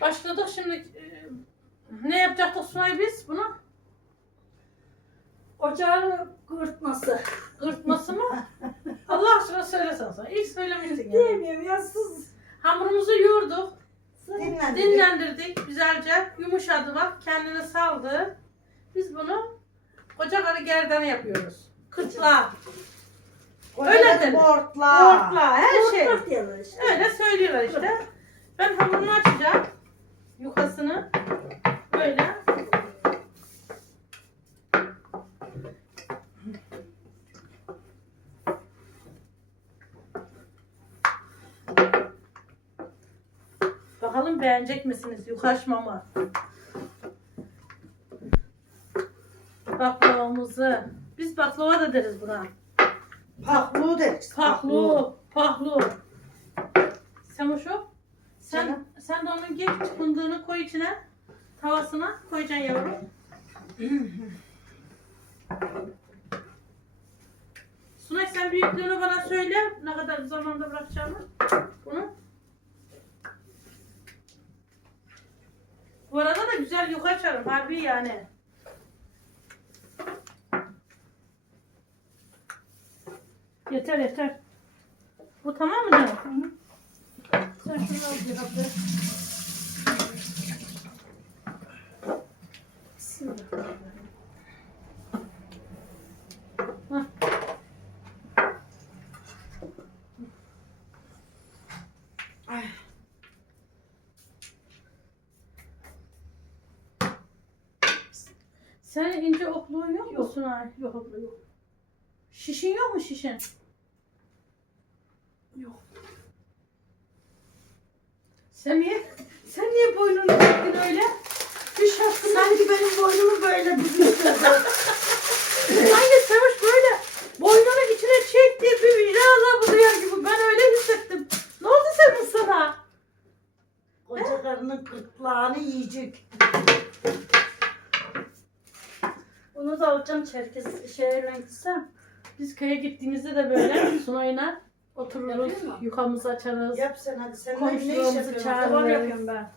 Başladık şimdi. e, Ne yapacaktık Sunay biz bunu? Ocağın kurutması. Gırtması mı? Allah aşkına söylesen sana. İlk söylemiştin yani. Diyemiyorum ya siz. Hamurumuzu yoğurduk. Dinlendirdik. Dinlendirdik güzelce. Yumuşadı bak. Kendini saldı. Biz bunu koca karı gerdana yapıyoruz. Kıtla. Öyle denir. Bortla. Ortla her şey. Diyorlar işte. Öyle söylüyorlar işte. Ben hamurunu açacağım. Yukasını. Böyle. Bakalım beğenecek misiniz yukaşmamı? Baklavamızı. Biz baklava da deriz buna. Pahlu deriz. Pahlu, pahlu. Semoşo, sen Canım. Sen de onun geç fındığını koy içine, tavasına koyacaksın yavrum. Sunay sen büyüklüğünü bana söyle, ne kadar zamanda bırakacağını bunu. Bu arada da güzel yuka açarım harbi yani. Yeter yeter. Bu tamam mı canım? Sen şunu al bir hafta. Senin ince okluğun yok mu Yok. Sunay? Yok abla yok. Şişin yok mu şişin? Yok. Sen niye, sen niye boynunu çektin öyle? Bir şaşkın. Sanki benim boynumu böyle büzüştürdü. Aynı Sevuş böyle boynunu içine çekti bir vicdan azabı duyar gibi. Ben öyle hissettim. Ne oldu senin sana? Koca karının kırtlağını yiyecek. Onu da alacağım çerkez şehirden gitsem. Biz köye gittiğimizde de böyle Sunay'la otururuz, Yapıyor mu? yukamızı açarız. Yap sen hadi. Sen ne, iş Komşularımızı yapıyorsun? Evet. yapıyorum ben.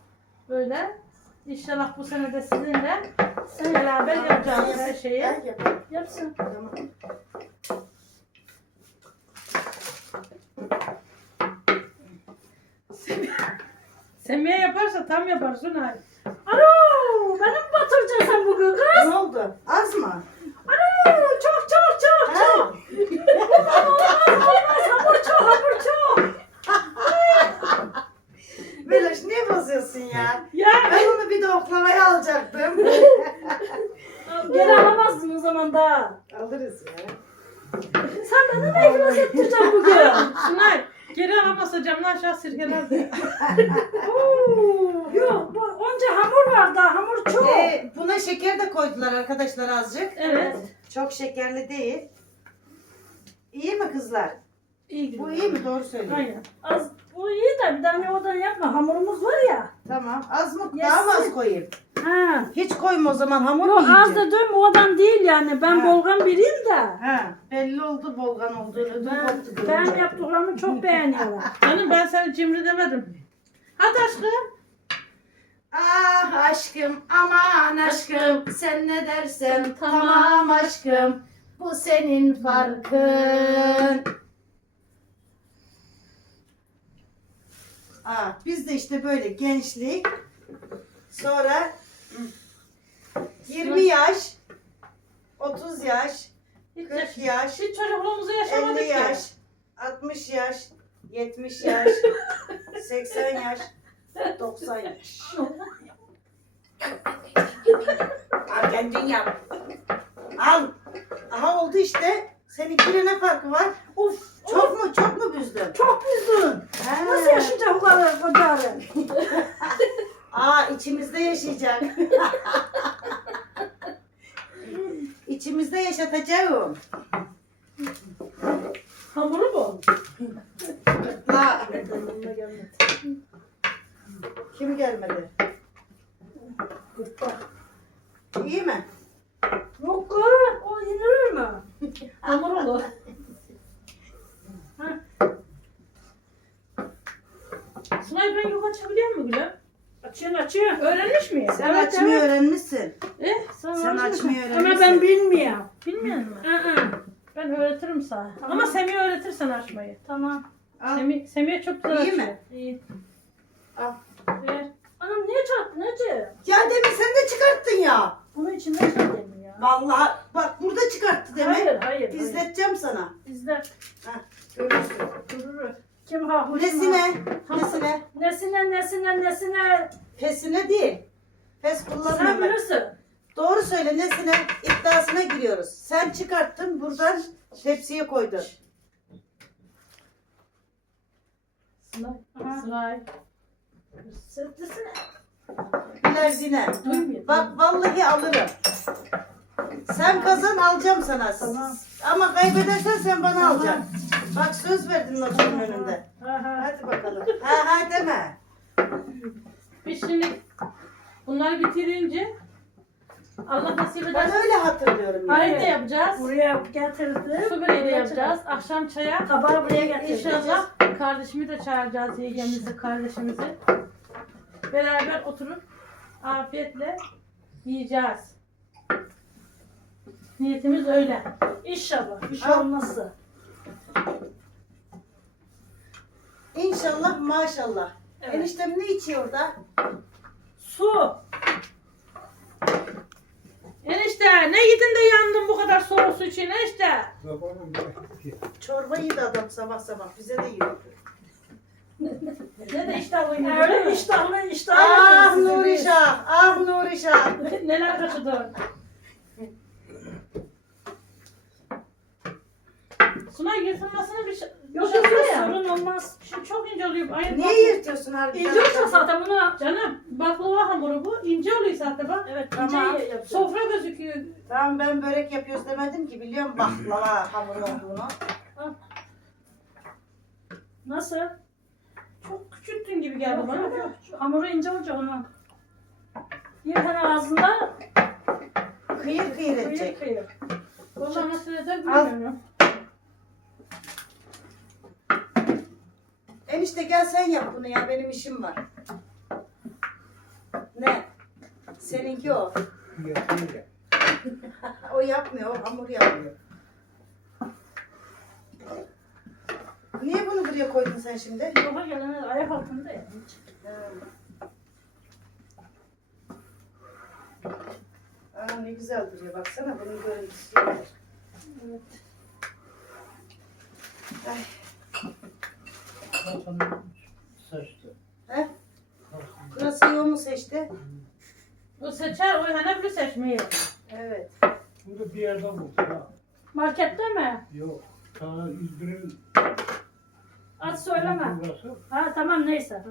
Böyle. İnşallah bu sene de sizinle beraber yapacağız her şeyi. Yapalım. Yapsın. Tamam. Semiye yaparsa tam yapar Sunay. Alo, beni mi batıracaksın sen bugün kız? Ne oldu? Az mı? Alo, çok çok çok Ha? çok. Olmaz, hamur çok, hamur çok. Meloş niye bozuyorsun ya? Ya Ben onu bir de oklavaya alacaktım. Geri alamazdın o zaman da. Alırız ya. Sen beni mi iflas ettireceksin bugün? Sunay geri alamasa camdan aşağı sirkelerdi. Oo, Yok, bu onca hamur var daha, hamur çok. Ee, buna şeker de koydular arkadaşlar azıcık. Evet. Çok şekerli değil. İyi mi kızlar? İyi gibi. Bu iyi mi? Doğru söylüyor. Aynen. Az, bu iyi de bir tane oradan yapma, hamurumuz var ya. Tamam. Az mı? Yes. Daha mı az koyayım? Ha. Hiç koyma o zaman hamur Yok az da diyorum odan değil yani. Ben Ha. bolgan biriyim de. Ha, belli oldu bolgan olduğunu. Ödüm Ben, koptu ben görünce. yaptıklarımı çok beğeniyorlar. Canım ben seni cimri demedim. Hadi aşkım. Ah aşkım aman aşkım sen ne dersen tamam aşkım bu senin farkın. Aa, biz de işte böyle gençlik sonra 20 yaş 30 yaş Hiç, 40 yaş hiç çocukluğumuzu yaşamadık 50 ki. yaş 60 yaş 70 yaş 80 yaş 90 yaş. Al kendin yap. Al. Aha oldu işte. Seninkiyle ne farkı var? Of Çok mu çok mu büzdün? çok büzdün. Nasıl yaşayacak bu kadar kocarı? Aa içimizde yaşayacak. içimizde yaşatacağım. Hamuru bu. La. Kim gelmedi? İyi mi? Yok kız, o yenilir mi? Hamuru bu. Sunay ben yuka açabiliyor mu gülüm? Açıyorsun açıyorsun. Öğrenmiş miyim? Sen Evet, açmayı evet. öğrenmişsin. E? Sen öğrenirsin. açmayı Ama öğrenirsin. ben bilmiyorum. Bilmiyor musun? Aa, Ben öğretirim sana. Tamam. Ama Semih'e öğretirsen açmayı. Tamam. Al. Semih, Semih'e çok güzel İyi açıyor. mi? İyi. Al. Ver. Anam niye çarptın Ece? Ya demin sen de çıkarttın ya. Bunun içinde çarptın ya. Vallahi bak burada çıkarttı demin. Hayır hayır. hayır. İzleteceğim sana. İzle. Görürsün. Durur. Kim ha? Huşma. Nesine? Nesine? Nesine nesine nesine. Fesine değil. Fes Sen kullanmıyorum ben. bilirsin. Doğru söyle nesine iddiasına giriyoruz. Sen çıkarttın buradan tepsiye koydun. Sıra. Seslisine. Bilerzine. Duymuyor. Bak vallahi alırım. Sen kazan alacağım sana. Tamam. Ama kaybedersen sen bana Tamam. alacaksın. Bak söz verdin notunun önünde. Aha. Hadi bakalım. Ha ha deme. Biz şimdi bunları bitirince Allah nasip Ben ederse öyle hatırlıyorum. ya. Hayır yapacağız. Buraya getirdi. Su böreği de yapacağız. Akşam çaya Tabağı buraya getirdi. İnşallah kardeşimi de çağıracağız, yengemizi, kardeşimizi. Beraber oturup afiyetle yiyeceğiz. Niyetimiz öyle. İnşallah. Bir şey Al. olmazsa. İnşallah maşallah. Evet. Eniştem ne içiyor orada? Su. Enişte ne yedin de yandın bu kadar soğuk su için enişte? Çorba yedi adam sabah sabah. Bize de yiyor. Ne de iştahlı Öyle iştahlı iştahlı. Ah Nuri Şah. Ah Nuri Şah. Neler kaçırdı Sunay yırtılmasına bir şey Yok şey yok ya. sorun olmaz. Şimdi çok ince oluyor. Ay, Niye yırtıyorsun harbiden? İnce olsa zaten bunu. Canım baklava hamuru bu. ince oluyor zaten bak. Evet Tamam. ince yapacağım. Sofra gözüküyor. Tamam ben börek yapıyoruz demedim ki. Biliyorum baklava hamuru olduğunu. Nasıl? Çok küçülttün gibi geldi Yok, bana. yok, yok. Şu Hamuru ince olacak onun. Bir tane ağzında Kıyır kıyır kıyır edecek. kıyır. Nasıl eder Al. bilmiyorum. Enişte gel sen yap bunu ya. Benim işim var. Ne? Seninki o. o yapmıyor. O hamur yapıyor. Niye bunu buraya koydun sen şimdi? Baba gelene ayak altında ya. Aa, ne güzel duruyor. Baksana bunun görüntüsü. Evet. Ay. He? Burası iyi mu seçti? O seçer, o hani bir seçmeyi. Evet. Bunu bir yerden buldum ha. Markette mi? Yok. Ta İzmir'in At söyleme. burası. Ha tamam neyse.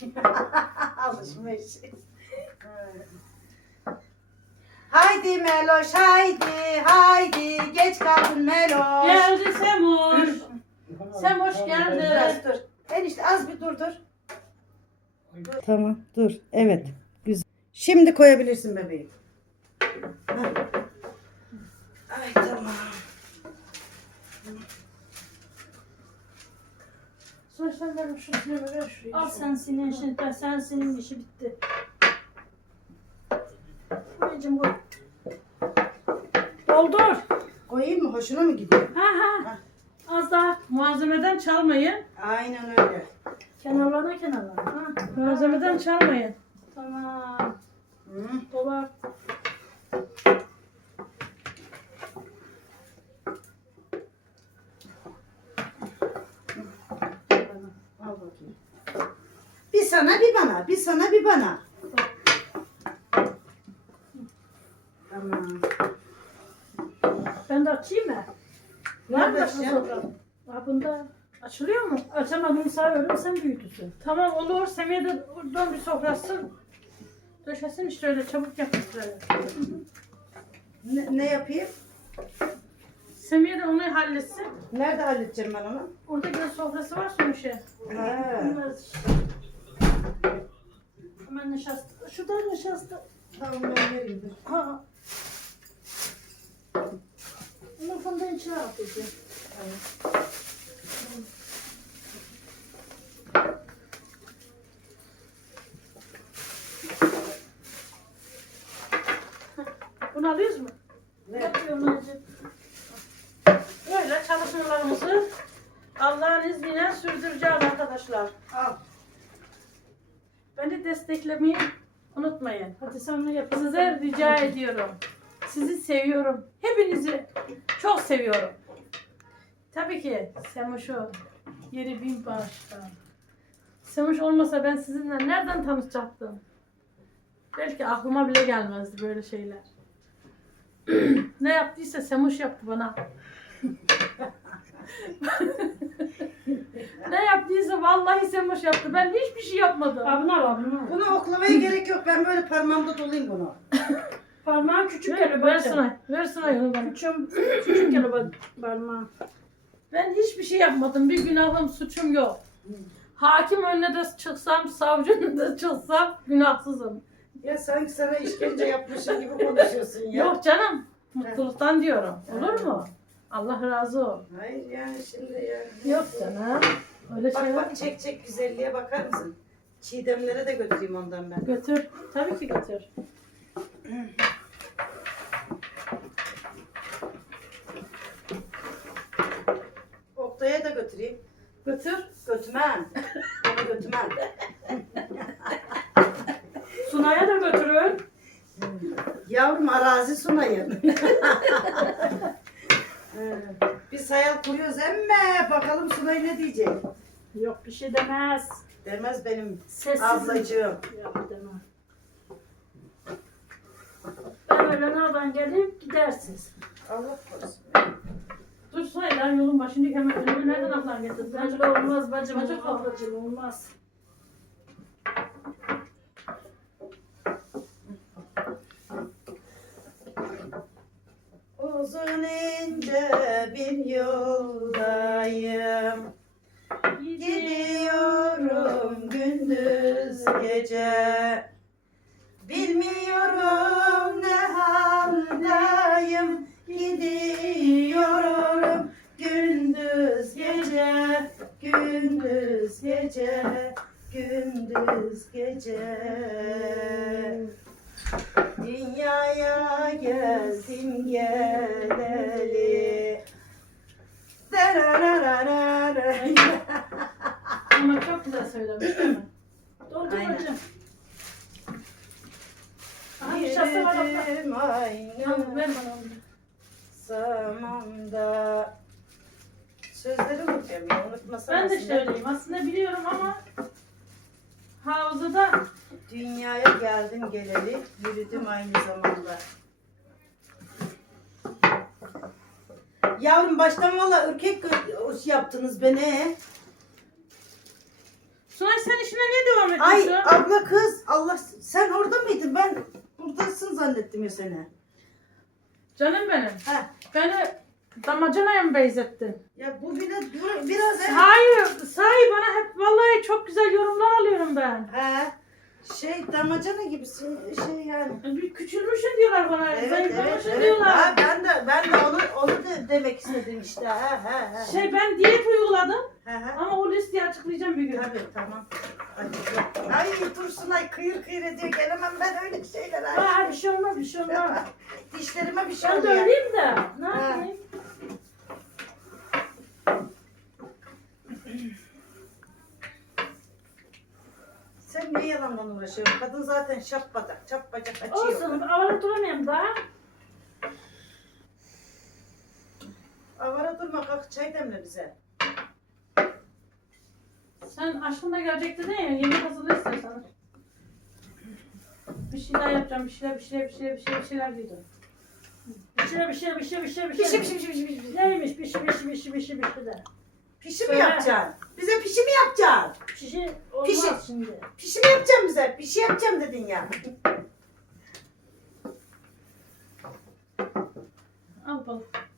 Alışmış. Evet. haydi Meloş haydi haydi geç kaldın Meloş. Geldi Semoş. Sen hoş geldin. Biraz dur. Enişte az bir dur dur. Tamam dur. Evet. Güzel. Şimdi koyabilirsin bebeğim. Hah. Ay tamam. Sonra sen ver şu şunu ver şurayı. Al sen senin işin, sen senin işi bitti. Anneciğim bu. Doldur. Koyayım mı? Hoşuna mı gidiyor? Ha ha. Az daha. Malzemeden çalmayın. Aynen öyle. Kenarlarına kenarlarına. Ha. Malzemeden çalmayın. Tamam. Hı. Dolar. Al bakayım. Bir sana bir bana. Bir sana bir bana. Tamam. Ben de açayım mı? Nerede sofra? Ha bunda açılıyor mu? Açamadım sağıyorum sen büyütüsün. Tamam olur. Semih'e de oradan bir sofrası döşesin işte öyle çabuk yapıştıralım. Ne, ne yapayım? Semih'e de onu halletsin. Nerede halledeceğim ben onu? Orada bir sofrası var sonuçta. Ha. Bunlar- Hemen nişasta. Şurada nişasta. Tamam ben vereyim. Ha bundan içine atacağım. Evet. Bunu alıyoruz mu? Ne yapıyorsun Böyle çalışmalarımızı Allah'ın izniyle sürdüreceğim arkadaşlar. Al. Beni desteklemeyi unutmayın. Hatice Hanım'la yapın. Size rica ediyorum. Sizi seviyorum. Hepinizi çok seviyorum. Tabii ki Semoş'u yeri bin bağışta. Semoş olmasa ben sizinle nereden tanışacaktım? Belki aklıma bile gelmezdi böyle şeyler. ne yaptıysa Semoş yaptı bana. ne yaptıysa vallahi Semoş yaptı. Ben hiçbir şey yapmadım. Abone ol. Bunu oklamaya gerek yok. Ben böyle parmağımda dolayım bunu. Parmağın küçük Ver, ver bakın. Sunay. Ver Sunay onu bana. Küçük, küçük bak parmağın. Ben hiçbir şey yapmadım. Bir günahım, suçum yok. Hakim önüne de çıksam, savcı önüne de çıksam günahsızım. Ya sanki sana işkence yapmışım gibi konuşuyorsun ya. Yok canım. Mutluluktan diyorum. Olur mu? Allah razı ol. Hayır yani şimdi ya. Yok canım. Öyle Bak şey bak çek çek güzelliğe bakar mısın? Çiğdemlere de götüreyim ondan ben. Götür. Tabii ki götür. Oktay'a da götüreyim. Götür. Götürmem. Onu götürmem. Sunay'a da götürün. Yavrum arazi sunayım. Biz hayal kuruyoruz emme bakalım Sunay ne diyecek? Yok bir şey demez. Demez benim Sessiz. ablacığım. Yok demem. Ben öyle nereden gelip gidersiniz. Allah korusun. Dur Sunay lan yolun başındaki hemen önüme nereden aklına getirdin? Bacım olmaz bacım. Olmaz, bacım olmaz. Uzun ince bir yoldayım. Gidiyorum gündüz gece. Bilmiyorum ne haldayım. Gidiyorum gece. Gündüz gece. Gündüz gece. Dünyaya geldim geleli. Ama çok güzel söylemiş değil mi? Doldur bacım. Aha nişasta var orada. Yürüdüm Tamam, ver bana onu. zamanda. Sözleri unutuyorum ya unutmasam Ben de aslında. söyleyeyim. Aslında biliyorum ama havzada Dünyaya geldim geleli, yürüdüm aynı zamanda. Yavrum baştan valla ürkek gö- yaptınız beni. Sunay sen işine niye devam Ay ediyorsun? abla kız Allah sen orada mıydın ben buradasın zannettim ya seni. Canım benim. Ha. Beni damacanaya mı benzettin? Ya bu bir de bu- biraz evet. Hayır, sahi bana hep vallahi çok güzel yorumlar alıyorum ben. He. Şey damacana gibisin şey yani. Bir küçülmüşsün diyorlar bana, Evet evet evet. diyorlar. Ha, ben de ben de onu onu da demek istedim işte. Ha ha ha. Şey ben diyet uyguladım Ha. ama o listeyi açıklayacağım bir gün. Tabii tamam. Ay, ay dursun ay kıyır kıyır ediyor gelemem ben öyle şeyler. Ay. Ha bir şey olmaz bir şey olmaz. Dişlerime bir şey Ben de oluyor. öyleyim de. Ne Ha. yapayım? Sen niye yalandan uğraşıyorsun? Kadın zaten şap batak, çap bacak açıyor. Olsun. Avara duramıyorum daha. Avara durma kalk çay demle bize. Sen aşkında gelecek dedin ya, yemek hazırla istersen. Bir şeyler yapacağım, bir şeyler, bir şeyler, bir şeyler, bir şeyler, bir şeyler diyordum. Bir şey bir şey bir şey bir şey bir şey. Pişi pişi pişi pişi pişi. Neymiş şey bir şey bir şey de. Pişi mi Söyle. yapacaksın? Bize pişi mi yapacaksın? Pişi olmaz Pişi. şimdi. Pişi mi yapacaksın bize? Pişi yapacağım dedin ya. Al balık.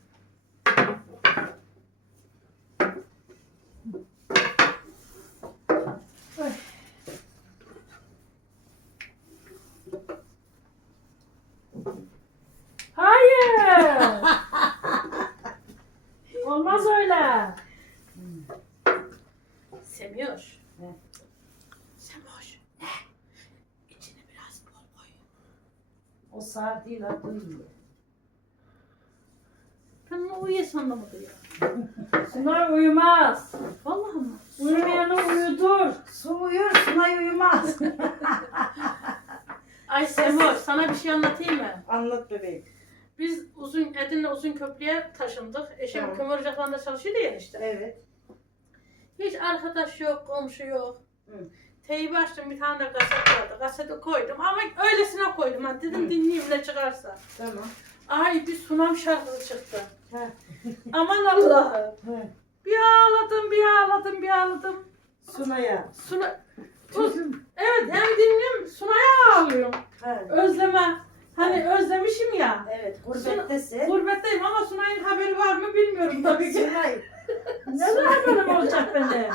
Ay. Hayır. olmaz öyle. Semiyor. Ne? Semoş. Ne? İçine biraz bol koy. O duymuyor. Ben onu uyuyorsun anlamadı ya. Sunay uyumaz. Vallahi mı? Uyumayanı uyudur. Su uyur, Sunay uyumaz. Ay Semo sana bir şey anlatayım mı? Anlat bebeğim. Biz uzun Edirne uzun köprüye taşındık. Eşim Tamam. kömür ocaklarında çalışıyordu ya işte. Evet. Hiç arkadaş yok, komşu yok. Hı. Teybi açtım bir tane de kaset vardı. Kaseti koydum ama öylesine koydum. Ha, dedim Hı. dinleyeyim ne çıkarsa. Tamam. Ay bir sunam şarkısı çıktı. Aman Allah'ım. Bir ağladım, bir ağladım, bir ağladım. Sunay'a. Suna... Uz- Evet hem dinliyorum, Sunay'a ağlıyorum. He. Özleme. Hani özlemişim ya. Evet, gurbettesin. Gurbetteyim ama Sunay'ın haberi var mı bilmiyorum tabii ki. Sunay. Ne zaman benim olacak benim?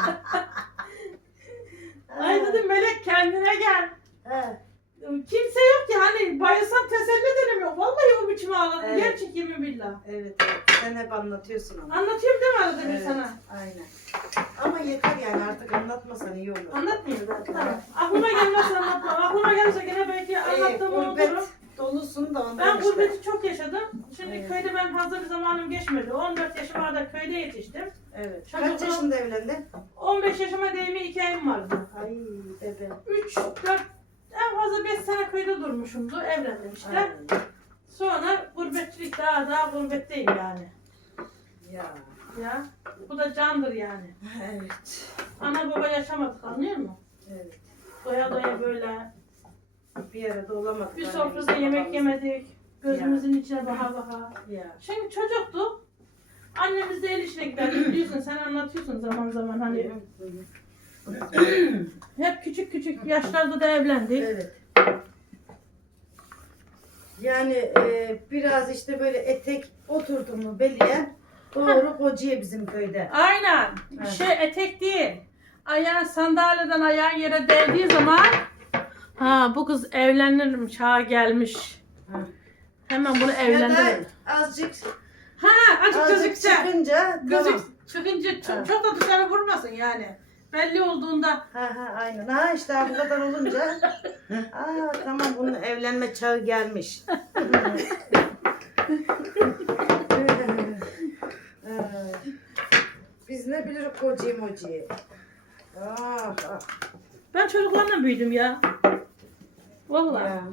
Ay dedim Melek kendine gel. He. Kimse yok ki hani bayılsam teselli ederim yok. Vallahi o biçim ağladım. Evet. Gerçek yemin billah. Evet, evet. Sen hep anlatıyorsun ama. Anlatıyorum değil mi arada bir Evet, sana? Aynen. Ama yeter yani artık anlatmasan iyi olur. Anlatmayayım. Tamam. Aklıma gelmezse anlatmam. Aklıma gelirse gene belki Ee, anlattığımı gurbet unuturum. dolusun da ondan Ben işte. gurbeti çok yaşadım. Şimdi Evet. köyde ben fazla bir zamanım geçmedi. 14 yaşıma kadar köyde yetiştim. Evet. Kaç yaşında evlendin? 15 yaşıma değme iki ayım vardı. Ay bebe. 3, 4, en fazla 5 sene köyde durmuşumdu. Evlendim işte. Ay, Sonra gurbetçilik daha daha gurbetteyim yani. Ya. Ya bu da candır yani. Evet. Ana baba yaşamadık anlıyor musun? Evet. Doya doya böyle. Bir arada olamadık. Bir sofrada yemek yemedik. Gözümüzün içine baka baka. Ya. Şimdi çocuktuk. Annemiz de el işine giderdi biliyorsun sen anlatıyorsun zaman zaman hani hep küçük küçük yaşlarda da evlendik. Evet. Yani e, biraz işte böyle etek oturdu mu beliye doğru kocaya bizim köyde. Aynen. Evet. Şey etek değil. Ayağın sandalyeden ayağın yere değdiği zaman ha bu kız evlenirim çağa gelmiş. Hemen bunu evlendirelim. azıcık Ha azıcık azıcık gözükse. çıkınca Gözük tamam. çıkınca çok, Ha. çok da dışarı vurmasın yani. Belli olduğunda. Ha ha aynen. Ha işte bu kadar olunca. Aa tamam bunun evlenme çağı gelmiş. Evet. Biz ne biliriz kocayı mocayı. Ah, ah. Ben çocuklarla büyüdüm ya. Vallahi. Ya.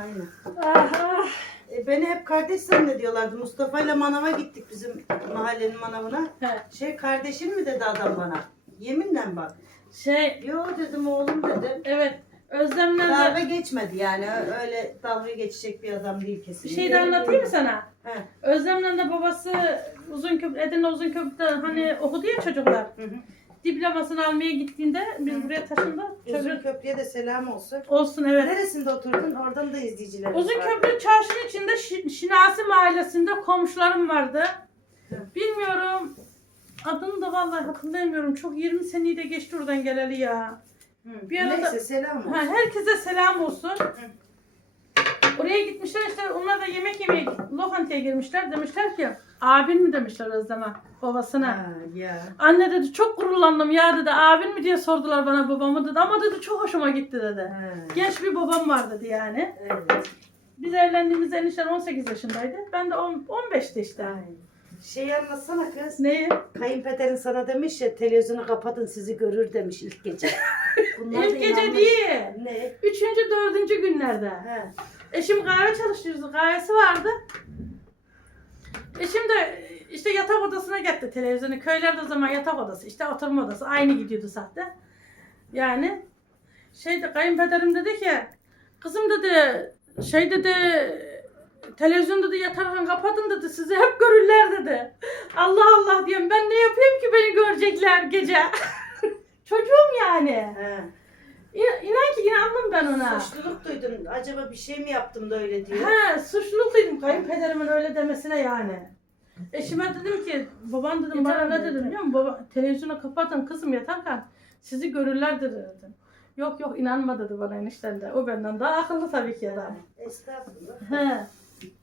Aynen. Ah, ah. E, beni hep kardeş zannediyorlardı. Mustafa ile manava gittik bizim mahallenin manavına. He. Şey kardeşin mi dedi adam bana. Yeminle bak. Şey Yo dedim oğlum dedim. evet Özlem'le Dalga de geçmedi yani. Öyle dalga geçecek bir adam değil bir kesinlikle. şey de anlatayım mı sana? He. Özlem'le de babası uzun köprü, Edirne uzun köprüde hani okudu ya çocuklar. Hı hı. Diplomasını almaya gittiğinde biz buraya taşındık. Uzun köprüye de selam olsun. olsun evet. Neresinde oturdun? Oradan da izleyicilerimiz Uzun var. Köprü çarşının içinde Şi- Şinasi mahallesinde komşularım vardı. Bilmiyorum. Adını da vallahi hatırlamıyorum. Çok 20 seneyi de geçti oradan geleli ya. Hı. Bir arada- Neyse selam olsun. Ha, herkese selam olsun. Oraya gitmişler işte onlar da yemek yemeye lokantaya girmişler. Demişler ki abin mi demişler Özlem'e babasına. Ha, ya. Anne dedi çok gururlandım ya dedi abin mi diye sordular bana babamı dedi ama dedi çok hoşuma gitti dedi. Ha. Genç bir babam var dedi yani. Evet. Biz evlendiğimizde enişten 18 yaşındaydı. Ben de 10, 15'te işte. Aynen. Şeyi anlatsana kız. Neyi? Kayınpederin sana demiş ya televizyonu kapatın sizi görür demiş ilk gece. Bunlar İlk gece inanmış. değil. Ne? Üçüncü, dördüncü günlerde. He. Eşim kahve çalıştırıyordu. Kahvesi vardı. Eşim de işte yatak odasına gitti televizyonu. Köylerde o zaman yatak odası, işte oturma odası. Aynı gidiyordu zaten. Yani şeyde kayınpederim dedi ki kızım dedi şey dedi televizyon dedi yatarken kapatın dedi sizi hep görürler dedi. Allah Allah diyorum ben ne yapayım ki beni görecekler gece. Çocuğum yani. He. İnan, inan ki inandım ben ona. Suçluluk duydun. Acaba bir şey mi yaptım da öyle diyor. He, suçluluk duydum kayınpederimin öyle demesine yani. Eşime dedim ki, baban dedim bana ne dedim biliyor musun? Baba, televizyonu kapatın kızım yatarken sizi görürler dedi dedim. Yok yok inanma dedi bana enişten de. O benden daha akıllı tabii ki adam. Estağfurullah. He.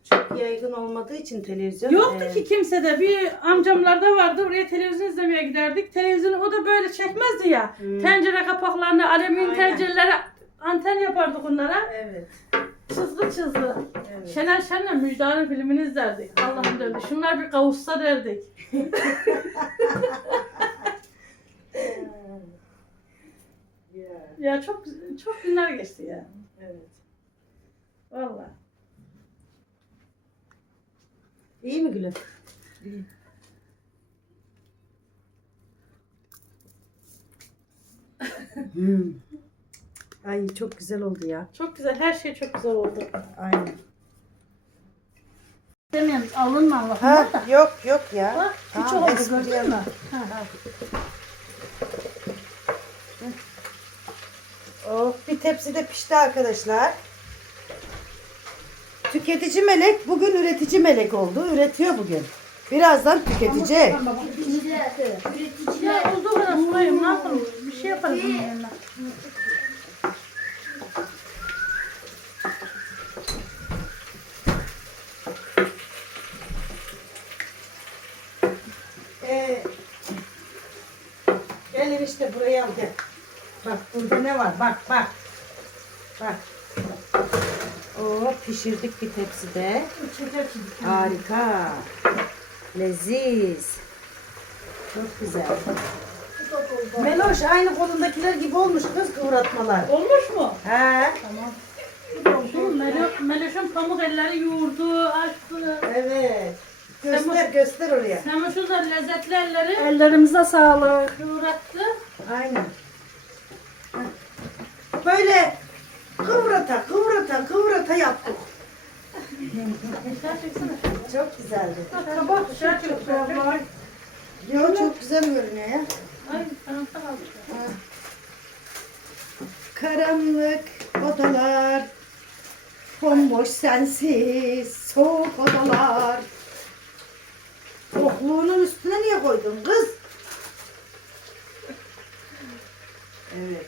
Çok yaygın olmadığı için televizyon. Yoktu e, ki kimse de. Bir amcamlarda vardı. Oraya televizyon izlemeye giderdik. Televizyonu o da böyle çekmezdi ya. Hmm. Tencere kapaklarını, alüminyum tencerelere anten yapardık onlara. Evet. çizgi çizgi. Evet. Şener Şen'le Müjdar'ın filmini izlerdik. Allah'ım derdi. Şunlar bir kavuşsa derdik. Ya çok çok günler geçti ya. evet. Vallahi. İyi mi Gülüm? Hmm. Ay çok güzel oldu ya. Çok güzel. Her şey çok güzel oldu. Aynen. Demiyorum alınma Allah'ım Ha, da. yok yok ya. Bak hiç Tamam, oldu espri gördün yapma. mü? Ha. Oh, bir tepsi de pişti arkadaşlar. Tüketici melek bugün üretici melek oldu. Üretiyor bugün. Birazdan tüketecek. Ya olduğu kadar sulayım ne yapalım? Bir şey yaparız bunun. Ee, gel işte buraya al gel. Bak burada ne var? Bak. Bak. Oo, pişirdik bir tepside. Harika. Leziz. Çok güzel. Meloş aynı kolundakiler gibi olmuş kız kıvratmalar. Olmuş mu? He. Tamam. Şu Melo- Meloş'un pamuk elleri yoğurdu, açtı. Evet. Göster göster oraya. Semoş'un da lezzetli elleri Ellerimize sağlık. yoğurattı. Aynen. Böyle kıvrata kıvrata kıvrata yaptık. Çok güzeldi. Kabak dışarı çek. Ay, Yo çok güzel görünüyor ya. karanlıkta kaldık. Karanlık odalar, bomboş sensiz, soğuk odalar. Tokluğunun üstüne niye koydun kız? Evet.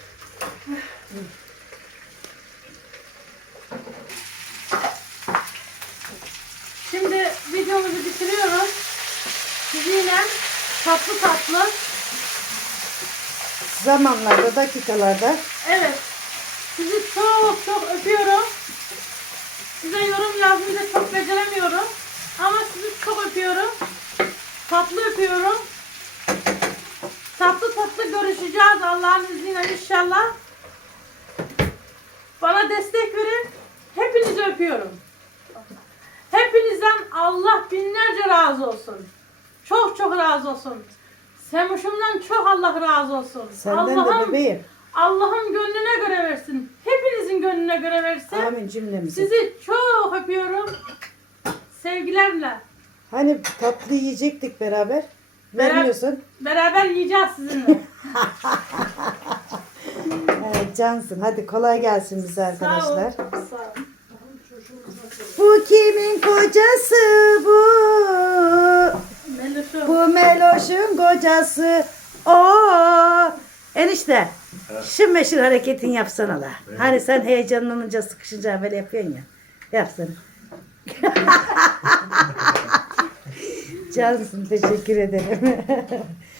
Şimdi videomuzu bitiriyoruz. Sizi yine tatlı tatlı. Zamanlarda, dakikalarda Evet. Sizi çok çok öpüyorum. Size yorum yazmayı da çok beceremiyorum. Ama sizi çok öpüyorum. Tatlı öpüyorum. Tatlı tatlı görüşeceğiz Allah'ın izniyle inşallah. Bana destek verin. Hepinizi öpüyorum. Hepinizden Allah binlerce razı olsun. Çok çok razı olsun. Semuş'umdan çok Allah razı olsun. senden de Allah'ım bebeğim. Allah'ım gönlüne göre versin. Hepinizin gönlüne göre versin. Amin cümlemize. Sizi çok öpüyorum. Sevgilerle. Hani tatlı yiyecektik beraber. Beraber- Vermiyorsun. Beraber yiyeceğiz sizinle. Evet, cansın. Hadi kolay gelsin bize arkadaşlar. Sağ ol. Sağ ol. Bu kimin kocası bu? Meluşum. Bu Meloş'un kocası. O enişte. Şu meşhur hareketin yapsana la. Hani sen heyecanlanınca sıkışınca böyle yapıyorsun ya. Yapsana. Cansın teşekkür ederim.